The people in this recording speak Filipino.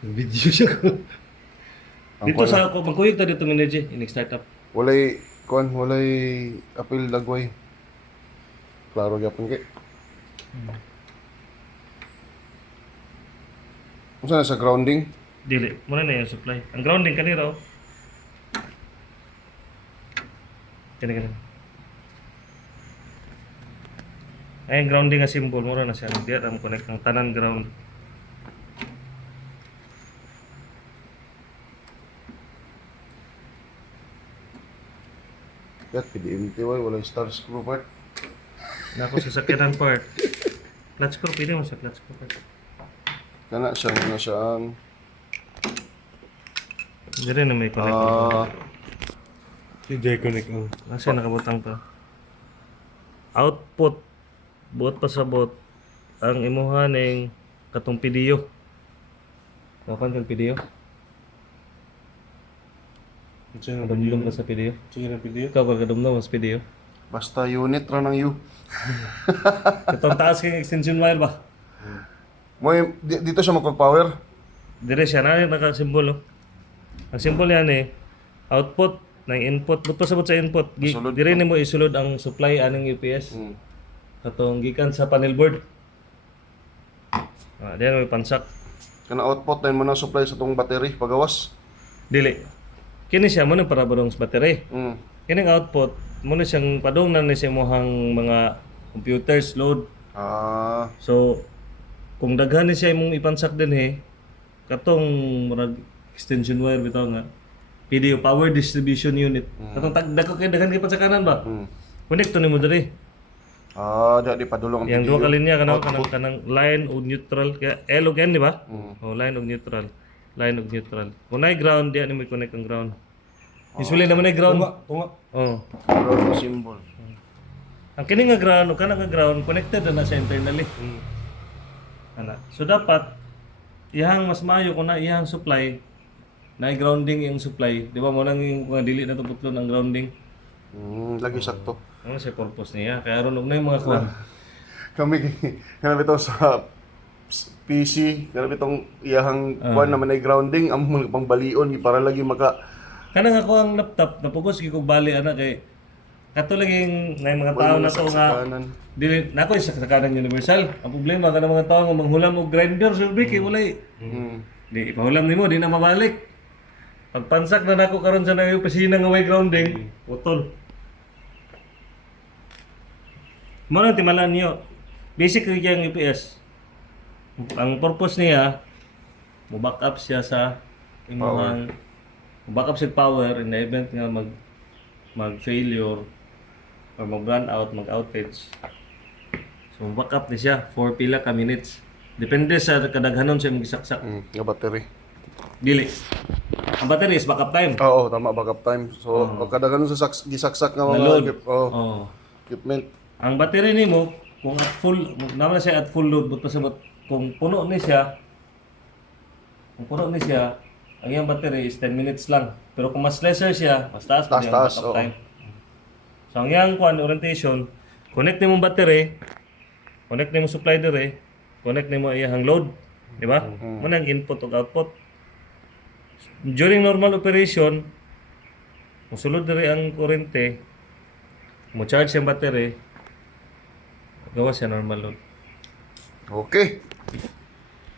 Video siya ko. Ang Dito kuwan sa ako, magkuyog ta dito ng energy, inig startup. walay kuan walay apil dagway. Klaro gyapon kay. Unsa na sa grounding? Dili, muna na yung supply. Ang grounding kanira oh. Kani. Ay, ang grounding nga symbol, mura na siya. Diya ang connect ng tanan ground. Yak PDMT way walay star screw part. Nako sa sakyanan part. Clutch screw, pwede mo sa clutch screw part. Kana siya ang Diyan na may connect. DJ Connect ang. Nasa nakabutang to. Output. Buot pa sa bot. Ang imuhan ng katong PDU. Kapan kang PDU? Sige na Kadumdum ka sa PDU? Sige na video. Ikaw ba kadumdum sa PDU? basta unit ra ng U. Katong taas kang extension wire ba? Moy dito siya magpag-power. Dire siya na nakasimbol. Oh. Ang symbol yan output ng input. Buto sabot sa input. Sulod Dire nimo isulod ang supply anong UPS. Katong gikan sa panel board. Diyan may pansak. Kana output na mo na supply sa tong battery pagawas. Dili. Kini siya mo na para barong sa battery. Kining output mo na siyang padungnan ni sa imong mga computers load. So kung daghan ni siya imong ipansak din katong murag extension wire bitaw nga PDU power distribution unit. Katong dagko kay daghan kay pansakanan ba? Connect to nimo diri. Di padulong ang Yang video. dua kalinya kanang line o neutral kaya L ug N di ba? Oh, line ug neutral. Line ug neutral. Kung nay ground diyan mo i-connect ang ground. Usually naman ay ground. Tunga. Oh. Ground symbol. Ang kini nga ground o kana nga ground connected na sa internally. Ana. So dapat iyang mas maayo kung na iyang supply na grounding yung supply, di ba mo nang yung mga dili na tuputlon ang grounding. Lagi sakto. Ano sa purpose niya? Kaya ron na yung mga kuan. Kami kanang bitaw sa PC, kanang bitong iyahang kuan naman ay grounding among pangbalion para lagi maka Kanang ako ang laptop napugos gyud kog bali ana kay kato laging na mga tao na to nga kanan. dili nako isa sa kanang universal. Ang problema kanang mga tao nga manghulam og grinder sulbi kay walay di ipahulam nimo di na mabalik. Pagpansak na nako karon sa nayo opisina nga may grounding, putol. Mo na timalan niyo. Basic yung UPS. Ang purpose niya mo backup siya sa imong backup sa power in the event nga mag failure or mag run out, mag outage. So backup ni siya for pila ka minutes. Depende sa kadaghanon sa imong gisaksak. Nga battery. Dili. Ang battery is backup time. Oo, tama backup time. So kada ganun sa gisaksak nga Na mga load. oh, equipment. Ang battery nimo kung at full, naman siya at full load, but pasabot kung puno ni siya, ang iyang battery is 10 minutes lang. Pero kung mas lesser siya, mas taas pa yung Taas, backup oo. time. So ang iyang orientation, connect nimo battery, connect nimo supply dire, connect nimo iyang load, di ba? Muna ang input ug output. During normal operation, musulod dire ang kuryente, mo charge yung battery, gawa siya normal load. Okay.